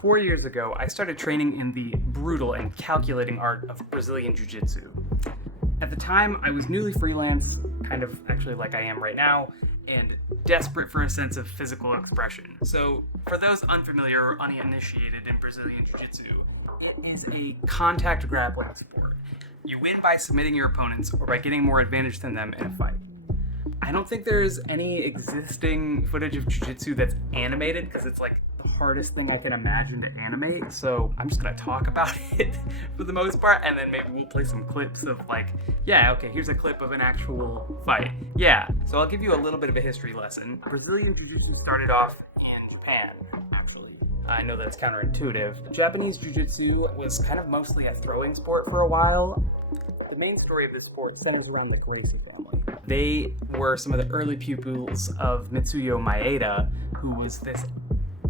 4 years ago, I started training in the brutal and calculating art of Brazilian Jiu-Jitsu. At the time, I was newly freelance, kind of actually like I am right now, and desperate for a sense of physical expression. So, for those unfamiliar or uninitiated in Brazilian Jiu-Jitsu, it is a contact grappling sport. You win by submitting your opponents or by getting more advantage than them in a fight. I don't think there's any existing footage of Jiu-Jitsu that's animated, because it's like the hardest thing I can imagine to animate, so I'm just gonna talk about it for the most part, and then maybe we'll play some clips of like, yeah, okay, here's a clip of an actual fight. Yeah, so I'll give you a little bit of a history lesson. Brazilian Jiu-Jitsu started off in Japan, actually. I know that's counterintuitive. Japanese Jiu-Jitsu was kind of mostly a throwing sport for a while. The main story of this sport centers around the Gracie family. They were some of the early pupils of Mitsuyo Maeda, who was this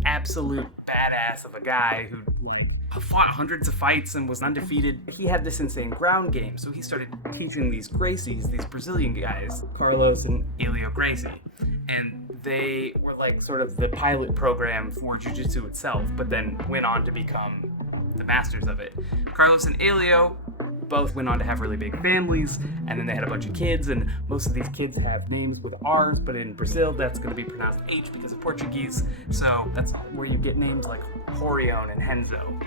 absolute badass of a guy who fought hundreds of fights and was undefeated. He had this insane ground game, so he started teaching these Gracies, these Brazilian guys, Carlos and Elio Gracie. And they were like sort of the pilot program for Jiu-Jitsu itself, but then went on to become the masters of it. Carlos and Elio both went on to have really big families, and then they had a bunch of kids, and most of these kids have names with R, but in Brazil that's going to be pronounced H because of Portuguese, so that's where you get names like Horion and Henzo.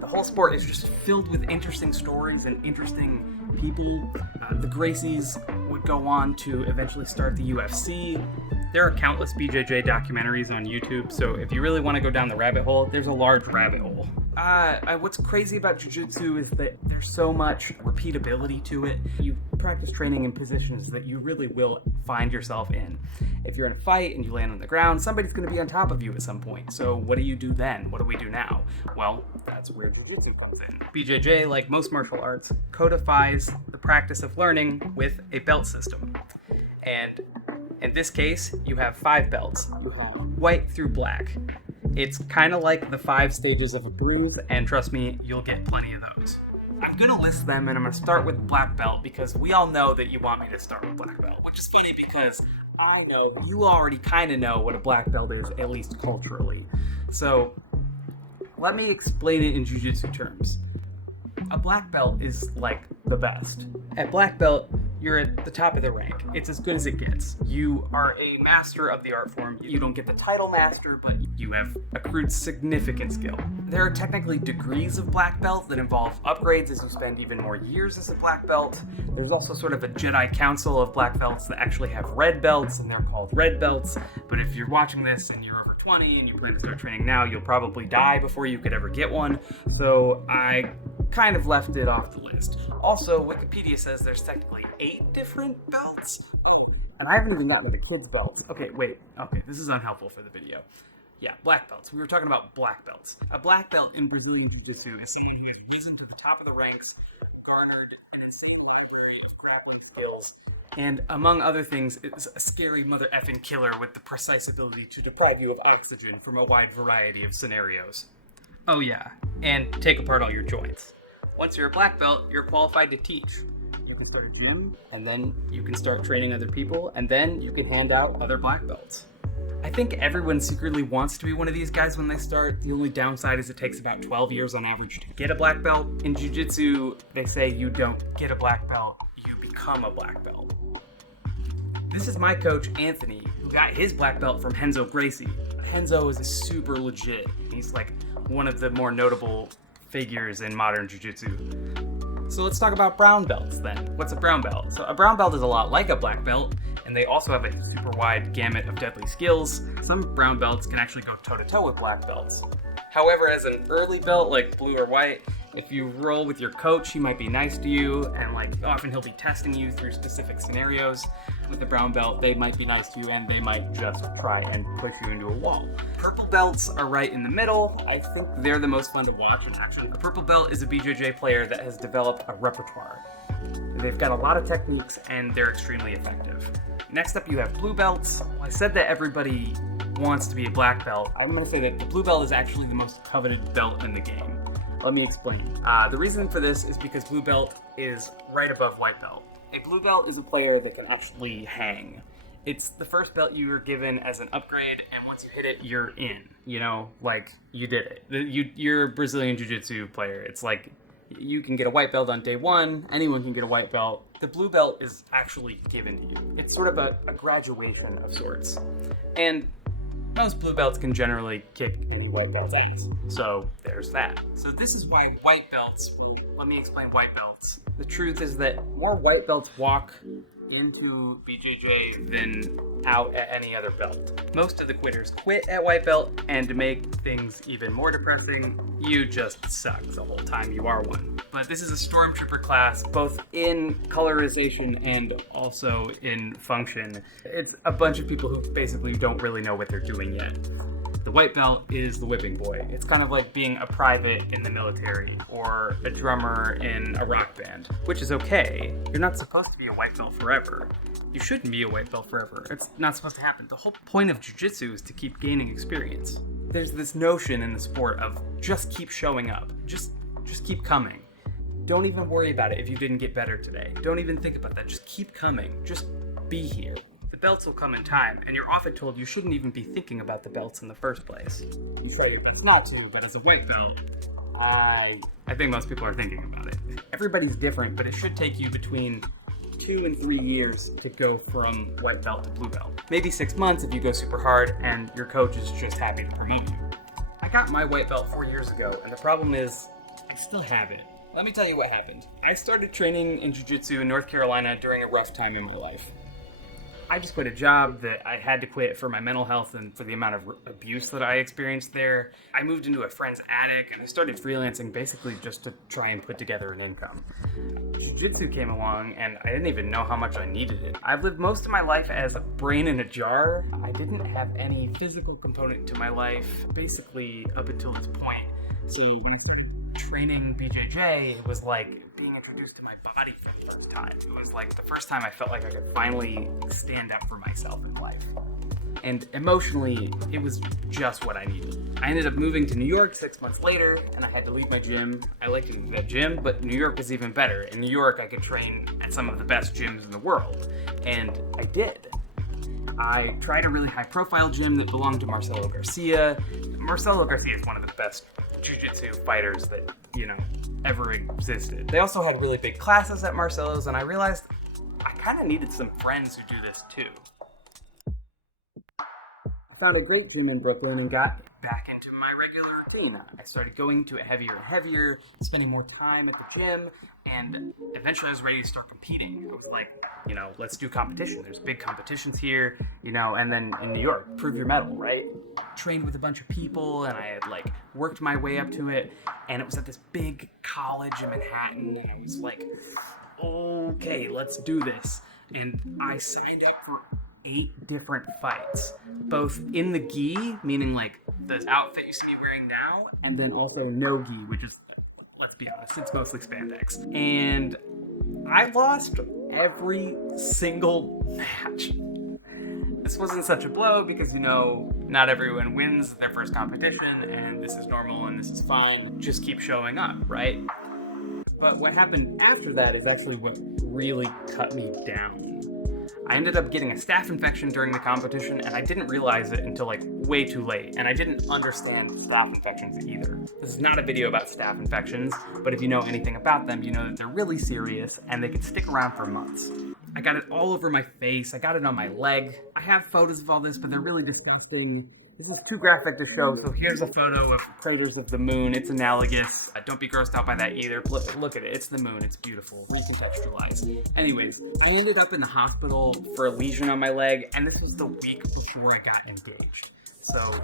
The whole sport is just filled with interesting stories and interesting people. The Gracies would go on to eventually start the UFC. There are countless BJJ documentaries on YouTube, so if you really want to go down the rabbit hole, there's a large rabbit hole. What's crazy about Jiu-Jitsu is that there's so much repeatability to it. You practice training in positions that you really will find yourself in. If you're in a fight and you land on the ground, somebody's going to be on top of you at some point. So what do you do then? What do we do now? Well, that's where Jiu-Jitsu comes in. BJJ, like most martial arts, codifies the practice of learning with a belt system. And in this case, you have 5 belts. You have white through black. It's kind of like the 5 stages of a groove, and trust me, you'll get plenty of those. I'm going to list them, and I'm going to start with black belt, because we all know that you want me to start with black belt, which is funny because I know you already kind of know what a black belt is, at least culturally. So, let me explain it in Jiu-Jitsu terms. A black belt is like the best. At black belt, you're at the top of the rank. It's as good as it gets. You are a master of the art form. You don't get the title master, but you have accrued significant skill. There are technically degrees of black belt that involve upgrades as you spend even more years as a black belt. There's also sort of a Jedi council of black belts that actually have red belts, and they're called red belts. But if you're watching this and you're over 20 and you plan to start training now, you'll probably die before you could ever get one. So I kind of left it off the list. Also, Wikipedia says there's technically 8 different belts. And I haven't even gotten to the kids' belts. Okay, wait. Okay, this is unhelpful for the video. Yeah, black belts. We were talking about black belts. A black belt in Brazilian Jiu-Jitsu is someone who has risen to the top of the ranks, garnered an insane library of grappling skills, and among other things, is a scary mother effing killer with the precise ability to deprive you of oxygen from a wide variety of scenarios. Oh yeah, and take apart all your joints. Once you're a black belt, you're qualified to teach. You can start a gym, and then you can start training other people, and then you can hand out other black belts. I think everyone secretly wants to be one of these guys when they start. The only downside is it takes about 12 years on average to get a black belt. In Jiu-Jitsu, they say you don't get a black belt, you become a black belt. This is my coach, Anthony, who got his black belt from Henzo Gracie. Henzo is super legit. He's like one of the more notable figures in modern Jiu-Jitsu. So let's talk about brown belts then. What's a brown belt? So a brown belt is a lot like a black belt, and they also have a super wide gamut of deadly skills. Some brown belts can actually go toe-to-toe with black belts. However, as an early belt, like blue or white, if you roll with your coach, he might be nice to you, and like often he'll be testing you through specific scenarios. With the brown belt, they might be nice to you, and they might just try and push you into a wall. Purple belts are right in the middle. I think they're the most fun to watch in action. A purple belt is a BJJ player that has developed a repertoire. They've got a lot of techniques, and they're extremely effective. Next up, you have blue belts. I said that everybody wants to be a black belt. I'm going to say that the blue belt is actually the most coveted belt in the game. Let me explain. The reason for this is because blue belt is right above white belt. A blue belt is a player that can actually hang. It's the first belt you were given as an upgrade, and once you hit it, you're in. You know, like, you did it. You're a Brazilian Jiu-Jitsu player. It's like, you can get a white belt on day one. Anyone can get a white belt. The blue belt is actually given to you. It's sort of a graduation of sorts. And most blue belts can generally kick white belts' ass. So there's that. So this is why white belts, let me explain white belts. The truth is that more white belts walk into BJJ than out at any other belt. Most of the quitters quit at white belt, and to make things even more depressing, you just suck the whole time you are one. But this is a Stormtrooper class, both in colorization and also in function. It's a bunch of people who basically don't really know what they're doing yet. The white belt is the whipping boy. It's kind of like being a private in the military or a drummer in a rock band, which is okay. You're not supposed to be a white belt forever. You shouldn't be a white belt forever. It's not supposed to happen. The whole point of jiu-jitsu is to keep gaining experience. There's this notion in the sport of just keep showing up. Just keep coming. Don't even worry about it if you didn't get better today. Don't even think about that. Just keep coming. Just be here. The belts will come in time, and you're often told you shouldn't even be thinking about the belts in the first place. You try your best not to, but as a white belt, I think most people are thinking about it. Everybody's different, but it should take you between 2 and 3 years to go from white belt to blue belt. Maybe 6 months if you go super hard and your coach is just happy to promote you. I got my white belt 4 years ago, and the problem is I still have it. Let me tell you what happened. I started training in jiu-jitsu in North Carolina during a rough time in my life. I just quit a job that I had to quit for my mental health and for the amount of abuse that I experienced there. I moved into a friend's attic and I started freelancing basically just to try and put together an income. Jiu-jitsu came along and I didn't even know how much I needed it. I've lived most of my life as a brain in a jar. I didn't have any physical component to my life basically up until this point. So when I started training BJJ, it was like being introduced to my body for the first time. It was like the first time I felt like I could finally stand up for myself in life. And emotionally, it was just what I needed. I ended up moving to New York 6 months later, and I had to leave my gym. I liked that gym, but New York was even better. In New York, I could train at some of the best gyms in the world, and I did. I tried a really high-profile gym that belonged to Marcello Garcia. Marcello Garcia is one of the best jiu-jitsu fighters that, ever existed. They also had really big classes at Marcello's, and I realized I kind of needed some friends who do this too. I found a great gym in Brooklyn and got back into my regular routine. I started going to it heavier and heavier, spending more time at the gym, and eventually I was ready to start competing. I was like, let's do competition. There's big competitions here, and then in New York, prove your mettle, right? Trained with a bunch of people, and I had worked my way up to it, and it was at this big college in Manhattan, and I was like, okay, let's do this. And I signed up for 8 different fights, both in the gi, meaning the outfit you see me wearing now, and then also no gi, which is, let's be honest, it's mostly spandex. And I lost every single match. This wasn't such a blow because, not everyone wins their first competition, and this is normal and this is fine. Just keep showing up, right? But what happened after that is actually what really cut me down. I ended up getting a staph infection during the competition, and I didn't realize it until way too late, and I didn't understand staph infections either. This is not a video about staph infections, but if you know anything about them, you know that they're really serious, and they can stick around for months. I got it all over my face, I got it on my leg. I have photos of all this, but they're really disgusting. This is too graphic to show, so here's a photo of craters of the moon. It's analogous. Don't be grossed out by that either. Look at it. It's the moon. It's beautiful. Recontextualize. Anyways, I ended up in the hospital for a lesion on my leg, and this was the week before I got engaged. So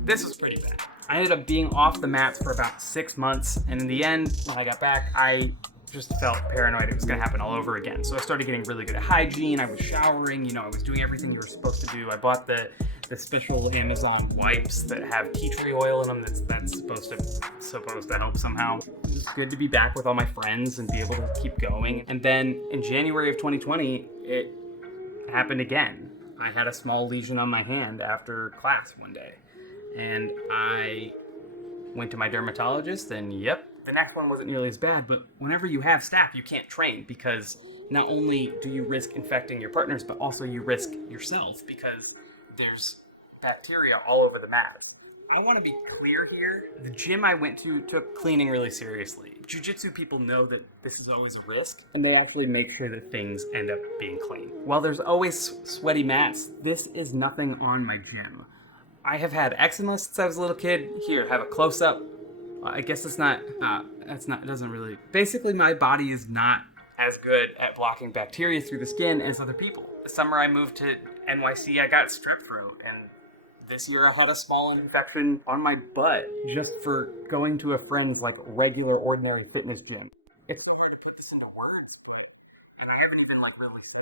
this was pretty bad. I ended up being off the mats for about 6 months, and in the end, when I got back, I just felt paranoid it was going to happen all over again. So I started getting really good at hygiene. I was showering, I was doing everything you were supposed to do. I bought the special Amazon wipes that have tea tree oil in them. That's supposed to help somehow. It's good to be back with all my friends and be able to keep going. And then in January of 2020, it happened again. I had a small lesion on my hand after class one day, and I went to my dermatologist, and the next one wasn't nearly as bad. But whenever you have staph, you can't train because not only do you risk infecting your partners, but also you risk yourself because there's bacteria all over the mat. I want to be clear here. The gym I went to took cleaning really seriously. Jiu-jitsu people know that this is always a risk, and they actually make sure that things end up being clean. While there's always sweaty mats, this is nothing on my gym. I have had eczema since I was a little kid. Here, have a close-up. I guess it doesn't really... Basically, my body is not as good at blocking bacteria through the skin as other people. The summer I moved to NYC, I got strep throat, and this year I had a small infection on my butt just for going to a friend's regular ordinary fitness gym. It's so hard to put this into words, but I haven't even released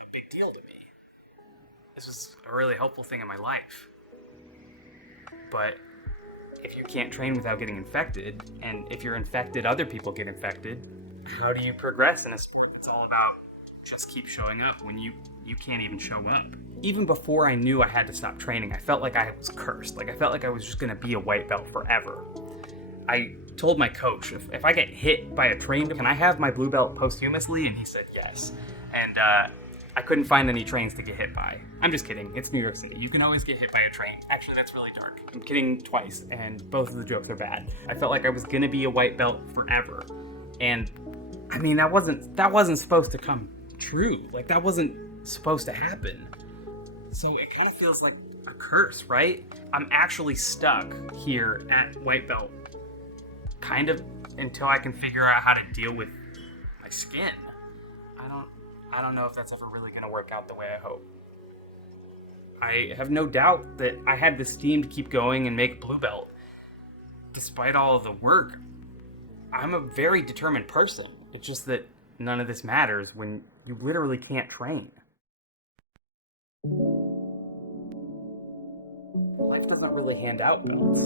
a big deal to me. This was a really helpful thing in my life. But if you can't train without getting infected, and if you're infected, other people get infected, how do you progress in a sport that's all about just keep showing up when you can't even show up? Even before I knew I had to stop training, I felt like I was cursed. I felt like I was just gonna be a white belt forever. I told my coach, if I get hit by a train, can I have my blue belt posthumously? And he said yes. And I couldn't find any trains to get hit by. I'm just kidding. It's New York City. You can always get hit by a train. Actually, that's really dark. I'm kidding twice, and both of the jokes are bad. I felt like I was gonna be a white belt forever. And I mean, that wasn't supposed to come true. That wasn't supposed to happen. So it kind of feels like a curse, right? I'm actually stuck here at white belt, kind of until I can figure out how to deal with my skin. I don't know if that's ever really going to work out the way I hope. I have no doubt that I had the steam to keep going and make blue belt. Despite all of the work, I'm a very determined person. It's just that none of this matters when you literally can't train. Life doesn't really hand out belts.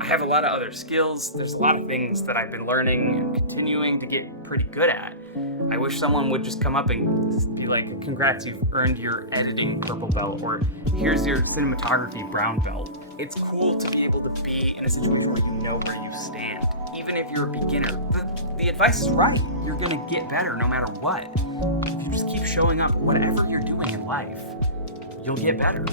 I have a lot of other skills. There's a lot of things that I've been learning and continuing to get pretty good at. I wish someone would just come up and be like, congrats, you've earned your editing purple belt, or here's your cinematography brown belt. It's cool to be able to be in a situation where you know where you stand. Even if you're a beginner, the advice is right. You're gonna get better no matter what. If you just keep showing up, whatever you're doing in life, you'll get better.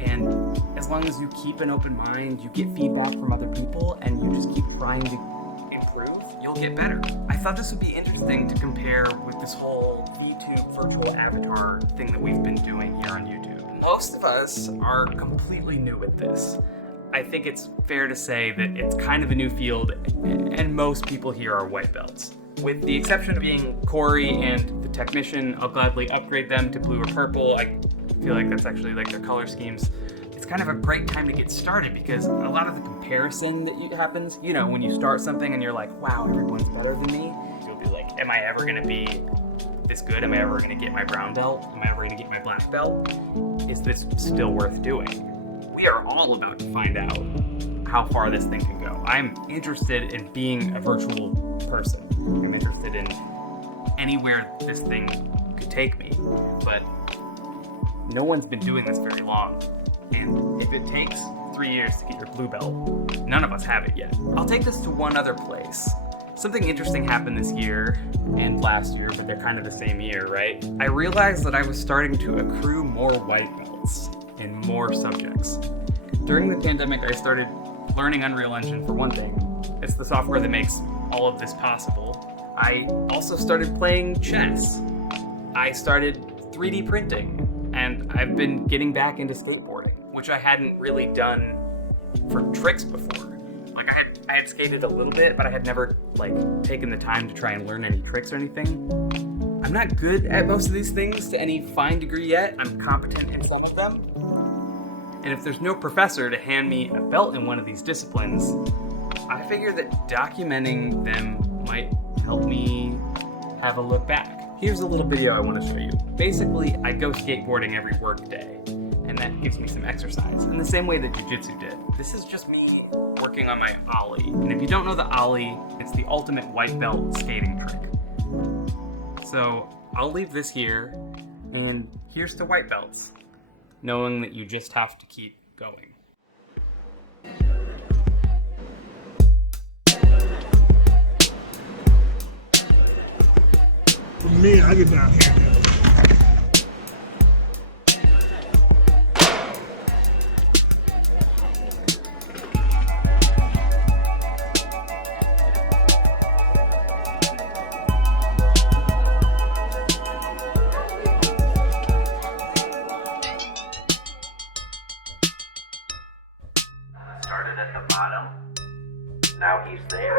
And as long as you keep an open mind, you get feedback from other people, and you just keep trying to improve, you'll get better. I thought this would be interesting to compare with this whole VTube virtual avatar thing that we've been doing here on YouTube. Most of us are completely new at this. I think it's fair to say that it's kind of a new field, and most people here are white belts. With the exception of being Corey and the technician, I'll gladly upgrade them to blue or purple. I feel like that's actually their color schemes. It's kind of a great time to get started because a lot of the comparison that happens, when you start something and you're like, wow, everyone's better than me, you'll be like, am I ever gonna be this good? Am I ever gonna get my brown belt? Am I ever gonna get my black belt? Is this still worth doing? We are all about to find out how far this thing can go. I'm interested in being a virtual person. I'm interested in anywhere this thing could take me, but no one's been doing this very long. And if it takes 3 years to get your blue belt, none of us have it yet. I'll take this to one other place. Something interesting happened this year and last year, but they're kind of the same year, right? I realized that I was starting to accrue more white belts in more subjects. During the pandemic, I started learning Unreal Engine for one thing. It's the software that makes all of this possible. I also started playing chess. I started 3D printing, and I've been getting back into skateboarding, which I hadn't really done for tricks before. I had skated a little bit, but I had never taken the time to try and learn any tricks or anything. I'm not good at most of these things to any fine degree yet. I'm competent in some of them. And if there's no professor to hand me a belt in one of these disciplines, I figure that documenting them might help me have a look back. Here's a little video I want to show you. Basically, I go skateboarding every work day, and that gives me some exercise, in the same way that jiu-jitsu did. This is just me working on my ollie. And if you don't know the ollie, it's the ultimate white belt skating trick. So I'll leave this here, And here's to white belts, knowing that you just have to keep going. For me, I get down here. Started at the bottom, now he's there.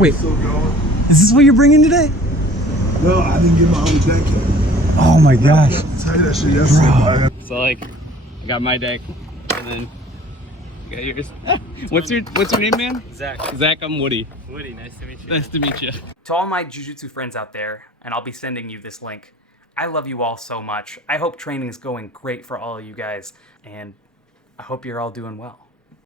Wait, So going. is this what you're bringing today? No, I didn't get my own deck yet. Oh my gosh. I tell you that shit yesterday. Bro. So like, I got my deck, and then you got yours. What's your name, man? Zach. Zach, I'm Woody. Woody, nice to meet you. Nice to meet you. To all my jiu-jitsu friends out there, and I'll be sending you this link, I love you all so much. I hope training is going great for all of you guys, and I hope you're all doing well.